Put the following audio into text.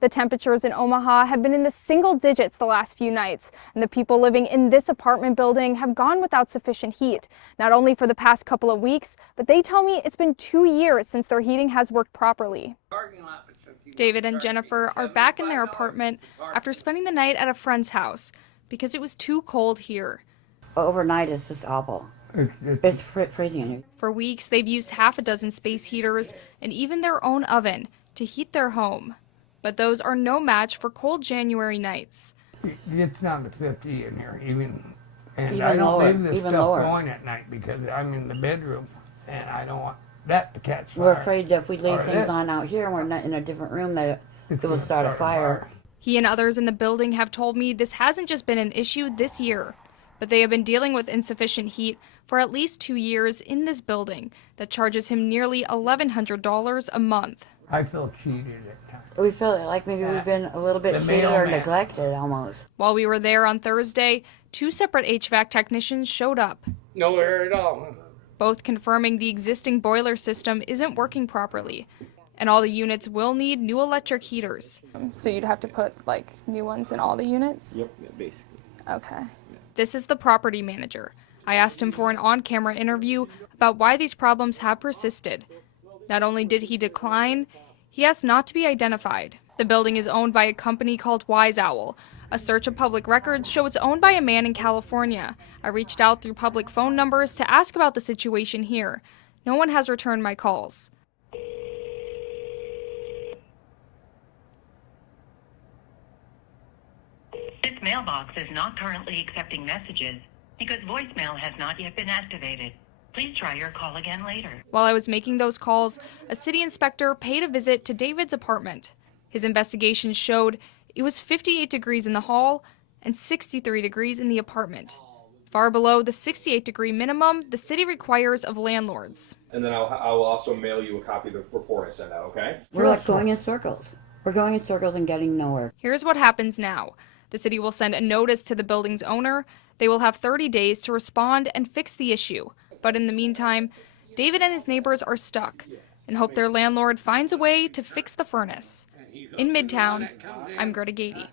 The temperatures in Omaha have been in the single digits the last few nights, and the people living in this apartment building have gone without sufficient heat, not only for the past couple of weeks, but they tell me it's been 2 years since their heating has worked properly. David and Jennifer are back in their apartment after spending the night at a friend's house because it was too cold here. Overnight it's just awful. It's freezing in here. For weeks, they've used half a dozen space heaters and even their own oven to heat their home. But those are no match for cold January nights. It's down to 50 in here, and even I don't lower, leave this even stuff lower. going at night because I'm in the bedroom and I don't want that to catch fire. We're afraid that if we leave Or things on out here and we're not in a different room, that it will start a fire. He and others in the building have told me this hasn't just been an issue this year, but they have been dealing with insufficient heat for at least 2 years in this building that charges him nearly $1,100 a month. I feel cheated at times. We feel like maybe we've been a little bit The cheated or mailman. neglected almost. While we were there on Thursday, 2 separate HVAC technicians showed up, No air at all. both confirming the existing boiler system isn't working properly, and all the units will need new electric heaters. So you'd have to put, like, new ones in all the units? Yep, basically. Okay. This is the property manager. I asked him for an on-camera interview about why these problems have persisted. Not only did he decline, he asked not to be identified. The building is owned by a company called Wise Owl. A search of public records show it's owned by a man in California. I reached out through public phone numbers to ask about the situation here. No one has returned my calls. This mailbox is not currently accepting messages because voicemail has not yet been activated. Please try your call again later. While I was making those calls, a city inspector paid a visit to David's apartment. His investigation showed it was 58 degrees in the hall and 63 degrees in the apartment, far below the 68-degree minimum the city requires of landlords. And then I will also mail you a copy of the report I sent out, okay? We're like going in circles. We're going in circles and getting nowhere. Here's what happens now. The city will send a notice to the building's owner. They will have 30 days to respond and fix the issue. But in the meantime, David and his neighbors are stuck and hope their landlord finds a way to fix the furnace. In Midtown, I'm Greta Gady.